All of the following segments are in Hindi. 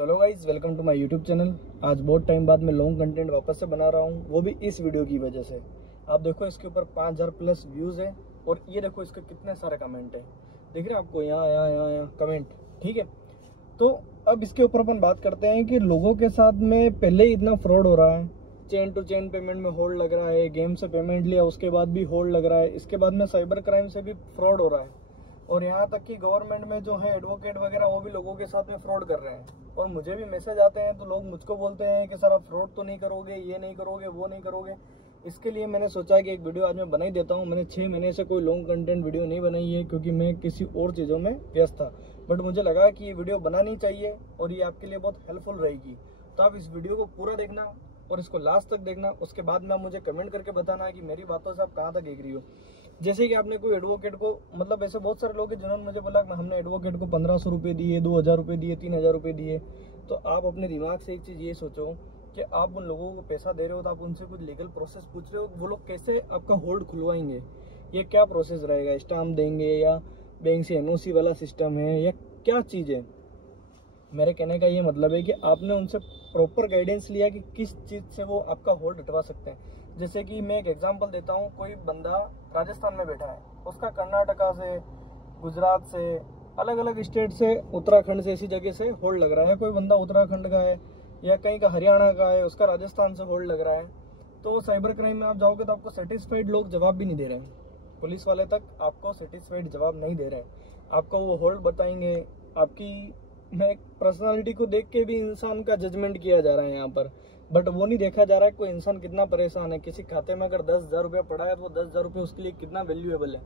चलो guys, welcome to my YouTube channel. आज बहुत टाइम बाद मैं लॉन्ग कंटेंट वापस से बना रहा हूँ, वो भी इस वीडियो की वजह से। आप देखो, इसके ऊपर 5000 प्लस व्यूज़ है और ये देखो इसके कितने सारे कमेंट है। दिख रहे हैं आपको? यहाँ कमेंट। ठीक है, तो अब इसके ऊपर अपन बात करते हैं कि लोगों के साथ में पहले ही इतना फ्रॉड हो रहा है। चेन टू चेन पेमेंट में होल्ड लग रहा है, गेम से पेमेंट लिया उसके बाद भी होल्ड लग रहा है, इसके बाद में साइबर क्राइम से भी फ्रॉड हो रहा है, और यहाँ तक कि गवर्नमेंट में जो है एडवोकेट वगैरह वो भी लोगों के साथ में फ्रॉड कर रहे हैं। और मुझे भी मैसेज आते हैं तो लोग मुझको बोलते हैं कि सर आप फ्रॉड तो नहीं करोगे, ये नहीं करोगे, वो नहीं करोगे। इसके लिए मैंने सोचा कि एक वीडियो आज मैं बना ही देता हूँ। मैंने 6 महीने से कोई लॉन्ग कंटेंट वीडियो नहीं बनाई है क्योंकि मैं किसी और चीज़ों में व्यस्त था, बट मुझे लगा कि ये वीडियो बनानी चाहिए और ये आपके लिए बहुत हेल्पफुल रहेगी। तो आप इस वीडियो को पूरा देखना और इसको लास्ट तक देखना। उसके बाद में आप मुझे कमेंट करके बताना है कि मेरी बातों से आप कहाँ तक एग्री हो। जैसे कि आपने कोई एडवोकेट को, मतलब ऐसे बहुत सारे लोग हैं जिन्होंने मुझे बोला कि हमने एडवोकेट को 1500 रुपये दिए, 2000 रुपये दिए, 3000 रुपये दिए। तो आप अपने दिमाग से एक चीज़ ये सोचो कि आप उन लोगों को पैसा दे रहे हो तो आप उनसे कुछ लीगल प्रोसेस पूछ रहे हो। वो लोग कैसे आपका होल्ड खुलवाएंगे, ये क्या प्रोसेस रहेगा? स्टाम्प देंगे या बैंक से एनओसी वाला सिस्टम है या क्या चीज़ है? मेरे कहने का ये मतलब है कि आपने उनसे प्रॉपर गाइडेंस लिया कि किस चीज़ से वो आपका होल्ड हटवा सकते हैं। जैसे कि मैं एक एग्जांपल देता हूँ, कोई बंदा राजस्थान में बैठा है, उसका कर्नाटका से, गुजरात से, अलग अलग स्टेट से, उत्तराखंड से, ऐसी जगह से होल्ड लग रहा है। कोई बंदा उत्तराखंड का है या कहीं का हरियाणा का है, उसका राजस्थान से होल्ड लग रहा है। तो साइबर क्राइम में आप जाओगे तो आपको सेटिस्फाइड लोग जवाब भी नहीं दे रहे हैं। पुलिस वाले तक आपको सेटिस्फाइड जवाब नहीं दे रहे हैं। आपको वो होल्ड बताएंगे। आपकी मैं पर्सनालिटी को देख के भी इंसान का जजमेंट किया जा रहा है यहाँ पर, बट वो नहीं देखा जा रहा है कोई इंसान कितना परेशान है। किसी खाते में अगर 10,000 रुपया पड़ा है तो वो 10,000 रुपये उसके लिए कितना वैल्यूएबल है।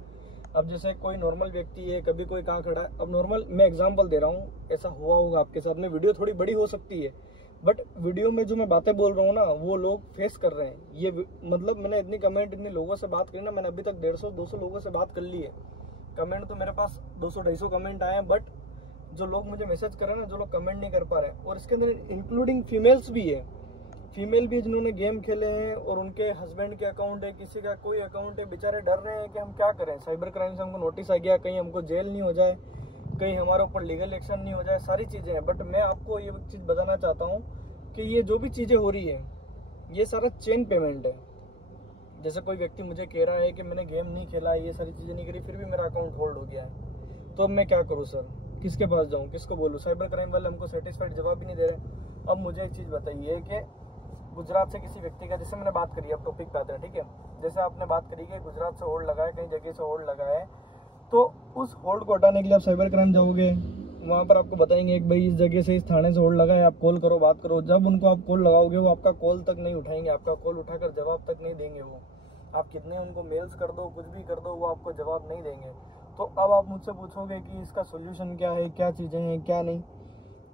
अब जैसे कोई नॉर्मल व्यक्ति है, कभी कोई कहाँ खड़ा है, अब नॉर्मल मैं एग्जांपल दे रहा हूँ, ऐसा हुआ होगा आपके साथ में। वीडियो थोड़ी बड़ी हो सकती है, बट वीडियो में जो मैं बातें बोल रहा हूँ ना वो लोग फेस कर रहे हैं। ये मतलब मैंने इतनी कमेंट, इतने लोगों से बात करी ना, मैंने अभी तक 150-200 लोगों से बात कर ली है। कमेंट तो मेरे पास 200-250 कमेंट आए हैं, बट जो लोग मुझे मैसेज कर रहे हैं ना, जो लोग कमेंट नहीं कर पा रहे हैं, और इसके अंदर इंक्लूडिंग फीमेल्स भी है। फीमेल भी जिन्होंने गेम खेले हैं और उनके हस्बैंड के अकाउंट है, किसी का कोई अकाउंट है, बेचारे डर रहे हैं कि हम क्या करें, साइबर क्राइम से हमको नोटिस आ गया, कहीं हमको जेल नहीं हो जाए, कहीं हमारे ऊपर लीगल एक्शन नहीं हो जाए, सारी चीज़ें हैं। बट मैं आपको ये चीज़ बताना चाहता हूँ कि ये जो भी चीज़ें हो रही है ये सारा चेन पेमेंट है। जैसे कोई व्यक्ति मुझे कह रहा है कि मैंने गेम नहीं खेला, ये सारी चीज़ें नहीं करी, फिर भी मेरा अकाउंट होल्ड हो गया है, तो अब मैं क्या करूँ सर? किसके पास जाऊँ, किसको बोलूँ? साइबर क्राइम वाले हमको सेटिस्फाइड जवाब भी नहीं दे रहे। अब मुझे एक चीज़ बताइए कि गुजरात से किसी व्यक्ति का, जैसे मैंने बात करी, अब टॉपिक पे आते हैं, ठीक है। जैसे आपने बात करी कि गुजरात से होल्ड लगा है, कई जगह से होल्ड लगा है, तो उस होल्ड को हटाने के लिए आप साइबर क्राइम जाओगे, वहाँ पर आपको बताएंगे कि भाई इस जगह से, इस थाने से होल्ड लगा है, आप कॉल करो, बात करो। जब उनको आप कॉल लगाओगे वो आपका कॉल तक नहीं उठाएंगे, आपका कॉल उठाकर जवाब तक नहीं देंगे। वो आप कितने उनको मेल्स कर दो, कुछ भी कर दो, वो आपको जवाब नहीं देंगे। तो अब आप मुझसे पूछोगे कि इसका सोल्यूशन क्या है, क्या चीज़ें हैं, क्या नहीं।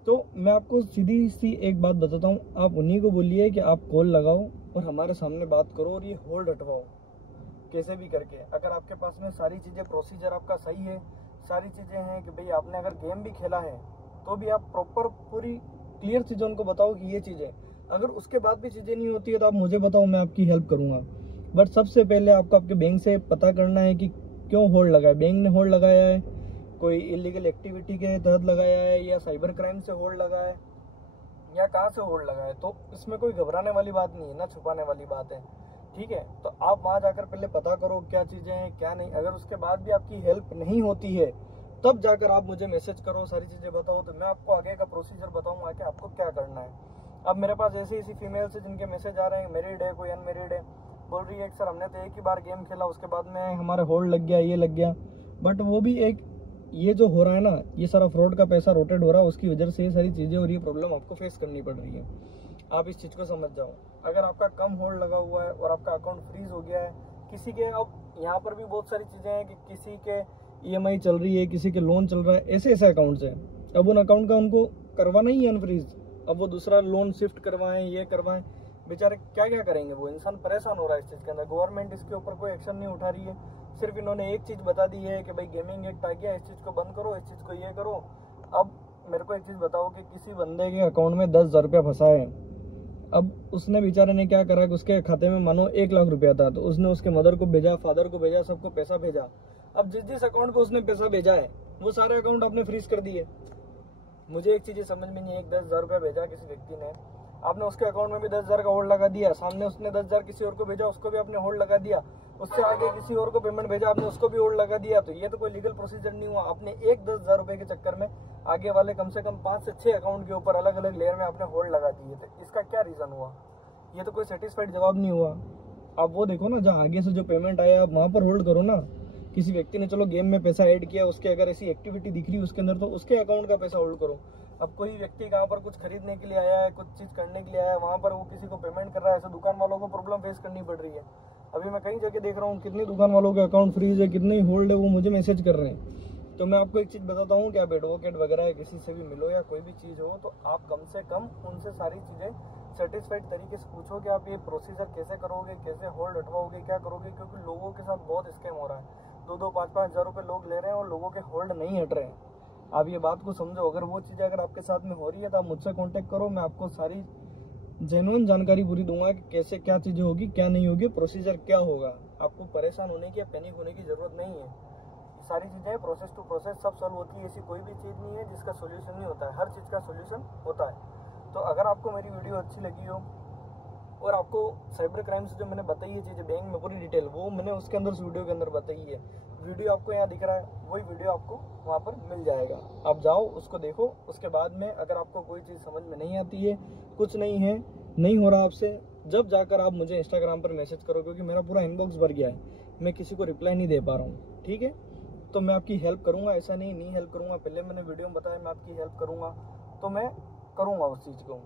तो मैं आपको सीधी सी एक बात बताता हूँ, आप उन्हीं को बोलिए कि आप कॉल लगाओ और हमारे सामने बात करो और ये होल्ड हटवाओ कैसे भी करके। अगर आपके पास में सारी चीज़ें, प्रोसीजर आपका सही है, सारी चीज़ें हैं कि भाई आपने अगर गेम भी खेला है तो भी आप प्रॉपर पूरी क्लियर चीज़ें उनको बताओ कि ये चीज़ें। अगर उसके बाद भी चीज़ें नहीं होती है तो आप मुझे बताओ, मैं आपकी हेल्प करूँगा। बट सबसे पहले आपको आपके बैंक से पता करना है कि क्यों होल्ड लगा है। बैंक ने होल्ड लगाया है, कोई इलीगल एक्टिविटी के तहत लगाया है, या साइबर क्राइम से होल्ड लगा है, या कहाँ से होल्ड लगा है। तो इसमें कोई घबराने वाली बात नहीं है, ना छुपाने वाली बात है, ठीक है। तो आप वहाँ जाकर पहले पता करो क्या चीज़ें हैं, क्या नहीं। अगर उसके बाद भी आपकी हेल्प नहीं होती है तब जाकर आप मुझे मैसेज करो, सारी चीज़ें बताओ, तो मैं आपको आगे का प्रोसीजर बताऊँगा कि आपको क्या करना है। अब मेरे पास ऐसी फिमेल्स है जिनके मैसेज आ रहे हैं, मैरिड है, कोई अनमेरिड है, बोल रही है कि सर हमने तो एक ही बार गेम खेला, उसके बाद में हमारे होल्ड लग गया, ये लग गया। बट वो भी एक, ये जो हो रहा है ना, ये सारा फ्रॉड का पैसा रोटेट हो रहा है, उसकी वजह से ये सारी चीज़ें और ये प्रॉब्लम आपको फेस करनी पड़ रही है। आप इस चीज़ को समझ जाओ। अगर आपका कम होल्ड लगा हुआ है और आपका अकाउंट फ्रीज हो गया है, किसी के, अब यहाँ पर भी बहुत सारी चीज़ें हैं कि किसी के EMI चल रही है, किसी के लोन चल रहा है, ऐसे ऐसे अकाउंट्स हैं। अब उन अकाउंट का उनको करवाना ही है अनफ्रीज, अब वो दूसरा लोन शिफ्ट करवाएं, ये करवाएं, बेचारे क्या क्या करेंगे। वो इंसान परेशान हो रहा है इस चीज़ के अंदर। गवर्नमेंट इसके ऊपर कोई एक्शन नहीं उठा रही है, सिर्फ इन्होंने एक चीज़ बता दी है कि भाई गेमिंग एक्ट आ गया, इस चीज़ को बंद करो, इस चीज़ को ये करो। अब मेरे को एक चीज़ बताओ कि किसी बंदे के अकाउंट में 10,000 रुपया फंसा है, अब उसने बेचारे ने क्या करा कि उसके खाते में मानो 1 लाख रुपया था, तो उसने उसके मदर को भेजा, फादर को भेजा, सबको पैसा भेजा। अब जिस जिस अकाउंट पे उसने पैसा भेजा है वो सारे अकाउंट आपने फ्रीज कर दिए। मुझे एक चीज़ समझ में नहीं है, 10,000 रुपया भेजा किसी व्यक्ति ने, आपने उसके अकाउंट में भी 10,000 का होल्ड लगा दिया, सामने उसने 10,000 किसी और को भेजा, उसको भी आपने होल्ड लगा दिया, उससे आगे किसी और को पेमेंट भेजा, आपने उसको भी होल्ड लगा दिया, तो ये तो कोई लीगल प्रोसीजर नहीं हुआ। आपने एक 10,000 रुपये के चक्कर में आगे वाले कम से कम 5 से 6 अकाउंट के ऊपर अलग अलग लेयर में आपने होल्ड लगा दिए, तो इसका क्या रीज़न हुआ? ये तो कोई सेटिस्फाइड जवाब नहीं हुआ। आप वो देखो ना, जहाँ आगे से जो पेमेंट आया आप वहाँ पर होल्ड करो ना। किसी व्यक्ति ने चलो गेम में पैसा ऐड किया, उसके अगर ऐसी एक्टिविटी दिख रही उसके अंदर, तो उसके अकाउंट का पैसा होल्ड करो। अब कोई व्यक्ति कहाँ पर कुछ खरीदने के लिए आया है, कुछ चीज़ करने के लिए आया है, वहाँ पर वो किसी को पेमेंट कर रहा है, ऐसे दुकान वालों को प्रॉब्लम फेस करनी पड़ रही है। अभी मैं कई जगह देख रहा हूँ, कितनी दुकान वालों के अकाउंट फ्रीज है, कितने ही होल्ड है, वो मुझे मैसेज कर रहे हैं। तो मैं आपको एक चीज़ बताता हूँ कि आप एडवोकेट वगैरह किसी से भी मिलो या कोई भी चीज़ हो, तो आप कम से कम उनसे सारी चीज़ें सेटिस्फाइड तरीके से पूछो कि आप ये प्रोसीजर कैसे करोगे, कैसे होल्ड हटवाओगे, क्या करोगे, क्योंकि लोगों के साथ बहुत स्कैम हो रहा है। 2-2, 5-5 हज़ार रुपये लोग ले रहे हैं और लोगों के होल्ड नहीं हट रहे हैं। आप ये बात को समझो। अगर वो चीज़ें अगर आपके साथ में हो रही है तो आप मुझसे कांटेक्ट करो, मैं आपको सारी जेन्युइन जानकारी पूरी दूंगा कि कैसे क्या चीज़ें होगी, क्या नहीं होगी, प्रोसीजर क्या होगा। आपको परेशान होने की या पैनिक होने की ज़रूरत नहीं है। सारी चीज़ें प्रोसेस टू प्रोसेस सब सॉल्व होती है। ऐसी कोई भी चीज़ नहीं है जिसका सोल्यूशन नहीं होता है, हर चीज़ का सोल्यूशन होता है। तो अगर आपको मेरी वीडियो अच्छी लगी हो और आपको साइबर क्राइम से जो मैंने बताई है चीज़ें बैंक में पूरी डिटेल, वो मैंने उसके अंदर उस वीडियो के अंदर बताई है। वीडियो आपको यहाँ दिख रहा है, वही वीडियो आपको वहाँ पर मिल जाएगा। आप जाओ उसको देखो। उसके बाद में अगर आपको कोई चीज़ समझ में नहीं आती है, कुछ नहीं है, नहीं हो रहा आपसे, जब जाकर आप मुझे इंस्टाग्राम पर मैसेज करो, क्योंकि मेरा पूरा इनबॉक्स भर गया है, मैं किसी को रिप्लाई नहीं दे पा रहा हूँ। ठीक है, तो मैं आपकी हेल्प करूँगा, ऐसा नहीं हेल्प करूँगा। पहले मैंने वीडियो में बताया मैं आपकी हेल्प करूँगा, तो मैं करूँगा उस चीज़ को।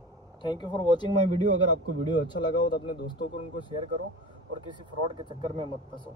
Thank you for watching my video. अगर आपको वीडियो अच्छा लगा हो तो अपने दोस्तों को उनको शेयर करो और किसी फ्रॉड के चक्कर में मत फंसो।